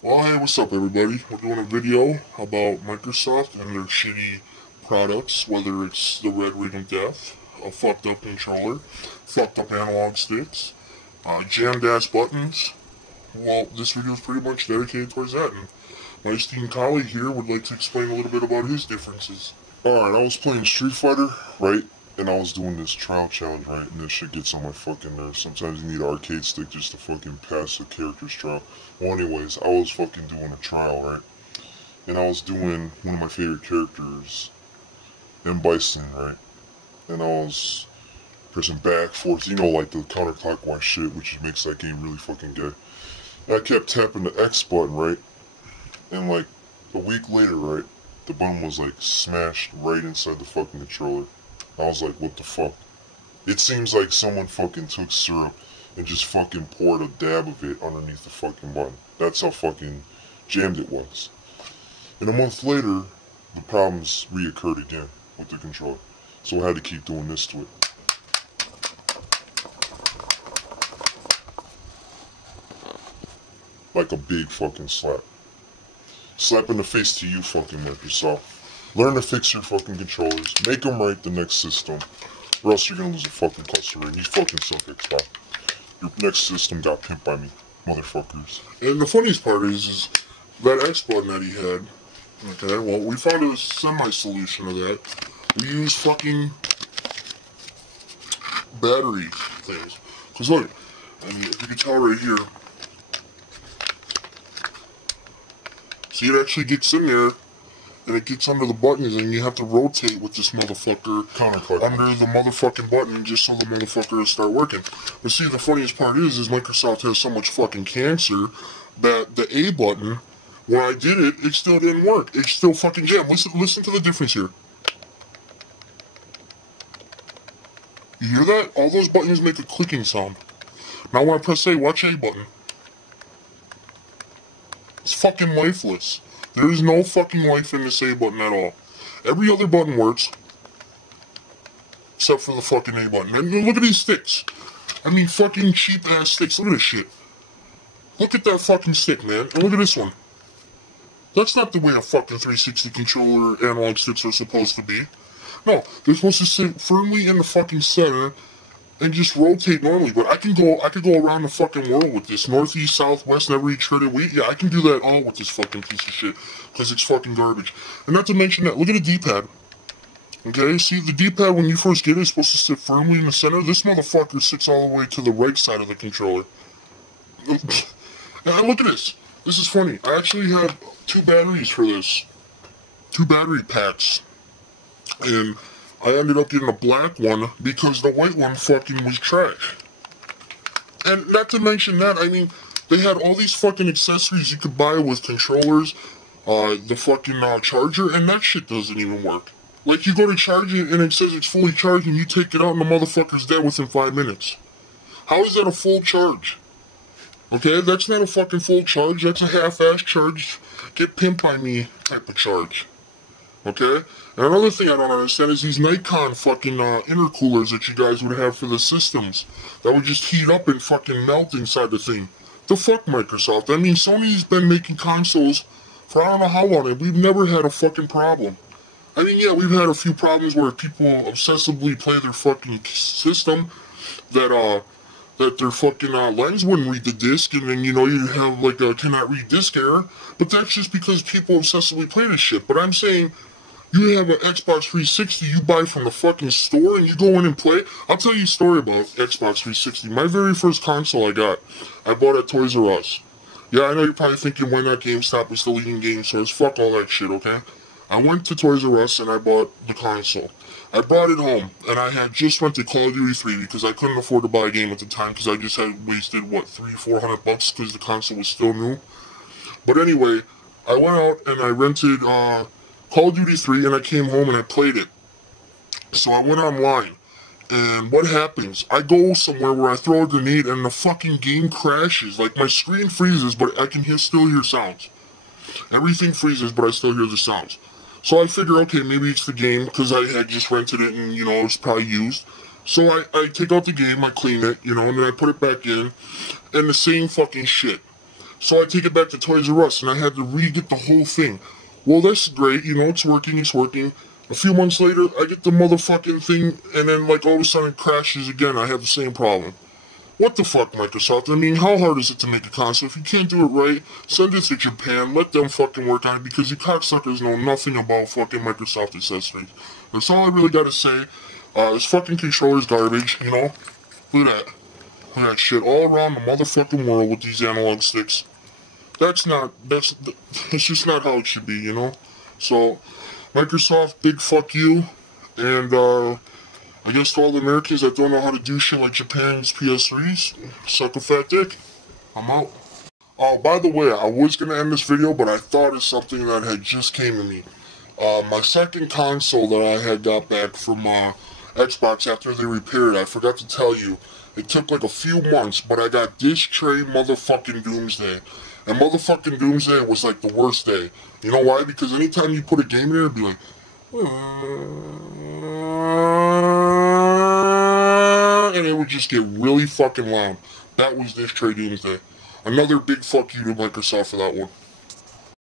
Well, hey, what's up, everybody? We're doing a video about Microsoft and their shitty products, whether it's the Red Ring of Death, a fucked up controller, fucked up analog sticks, jammed ass buttons. Well, this video is pretty much dedicated towards that, and my esteemed colleague here would like to explain a little bit about his differences. Alright, I was playing Street Fighter, right? And I was doing this trial challenge, right? And this shit gets on my fucking nerves. Sometimes you need an arcade stick just to fucking pass the character's trial. Well, anyways, I was fucking doing a trial, right? And I was doing one of my favorite characters, M. Bison, right? And I was pressing back, forth, you know, like the counterclockwise shit, which makes that game really fucking gay. And I kept tapping the X button, right? And like, a week later, right? The button was like smashed right inside the fucking controller. I was like, what the fuck? It seems like someone fucking took syrup and just fucking poured a dab of it underneath the fucking button. That's how fucking jammed it was. And a month later, the problems reoccurred again with the controller. So I had to keep doing this to it. Like a big fucking slap. Slap in the face to you, fucking Microsoft. Learn to fix your fucking controllers. Make them right the next system. Or else you're gonna lose a fucking customer. And you fucking suck, Xbox. Your next system got pimped by me, motherfuckers. And the funniest part is that X button that he had. Okay, well, we found a semi-solution to that. We used fucking battery things. Because look, I mean, if you can tell right here, see, it actually gets in there, and it gets under the buttons, and you have to rotate with this motherfucker under the motherfucking button just so the motherfucker will start working. But see, the funniest part is Microsoft has so much fucking cancer that the A button, when I did it, it still didn't work. It still fucking jammed. Listen to the difference here. You hear that? All those buttons make a clicking sound. Now when I press A, watch A button. It's fucking lifeless. There is no fucking life in this A button at all. Every other button works, except for the fucking A button. And look at these sticks. I mean, fucking cheap ass sticks. Look at this shit. Look at that fucking stick, man. And look at this one. That's not the way a fucking 360 controller analog sticks are supposed to be. No, they're supposed to sit firmly in the fucking center and just rotate normally. But I could go around the fucking world with this. Northeast, southwest, never eat shredded wheat. Yeah, I can do that all with this fucking piece of shit. Because it's fucking garbage. And not to mention that, look at the D-pad. Okay, see, the D-pad when you first get it is supposed to sit firmly in the center. This motherfucker sits all the way to the right side of the controller. Now look at this. This is funny. I actually have 2 batteries for this. 2 battery packs. And I ended up getting a black one because the white one fucking was trash. And not to mention that, I mean, they had all these fucking accessories you could buy with controllers, the fucking charger, and that shit doesn't even work. Like, you go to charge it and it says it's fully charged and you take it out and the motherfucker's dead within 5 minutes. How is that a full charge? Okay, that's not a fucking full charge, that's a half-ass charge, get pimped by me type of charge. Okay? And another thing I don't understand is these Nikon fucking intercoolers that you guys would have for the systems that would just heat up and fucking melt inside the thing. The fuck, Microsoft? I mean, Sony's been making consoles for I don't know how long, and we've never had a fucking problem. I mean, yeah, we've had a few problems where people obsessively play their fucking system that their fucking lens wouldn't read the disc, and then, you know, you have like a cannot read disc error, but that's just because people obsessively play this shit. But I'm saying, you have an Xbox 360 you buy from the fucking store and you go in and play. I'll tell you a story about Xbox 360. My very first console I bought at Toys R Us. Yeah, I know you're probably thinking, why not GameStop is the leading game stores? Fuck all that shit, okay? I went to Toys R Us and I bought the console. I brought it home, and I had just went to Call of Duty 3 because I couldn't afford to buy a game at the time because I just had wasted, what, $300-400 because the console was still new. But anyway, I went out and I rented Call of Duty 3 and I came home and I played it. So I went online, and what happens? I go somewhere where I throw a grenade and the fucking game crashes. Like, my screen freezes, but I can still hear sounds. Everything freezes, but I still hear the sounds. So I figure, okay, maybe it's the game, because I had just rented it and, you know, it was probably used. So I take out the game, I clean it, you know, and then I put it back in, and the same fucking shit. So I take it back to Toys R Us, and I had to re-get the whole thing. Well, that's great, you know, it's working. A few months later, I get the motherfucking thing, and then, like, all of a sudden it crashes again. I have the same problem. What the fuck, Microsoft? I mean, how hard is it to make a console? If you can't do it right, send it to Japan, let them fucking work on it, because you cocksuckers know nothing about fucking Microsoft accessories. That's all I really gotta say. This fucking controller's garbage, you know? Look at that. Look at that shit all around the motherfucking world with these analog sticks. That's just not how it should be, you know? So, Microsoft, big fuck you, and, I guess to all the Americans that don't know how to do shit like Japan's PS3s, suck a fat dick. I'm out. Oh, by the way, I was going to end this video, but I thought of something that had just came to me. My second console that I had got back from Xbox after they repaired it, I forgot to tell you. It took like a few months, but I got disc tray motherfucking Doomsday. And motherfucking Doomsday was like the worst day. You know why? Because anytime you put a game in there, it'd be like... and it would just get really fucking loud. That was this trade Doomsday. Another big fuck you to Microsoft for that one.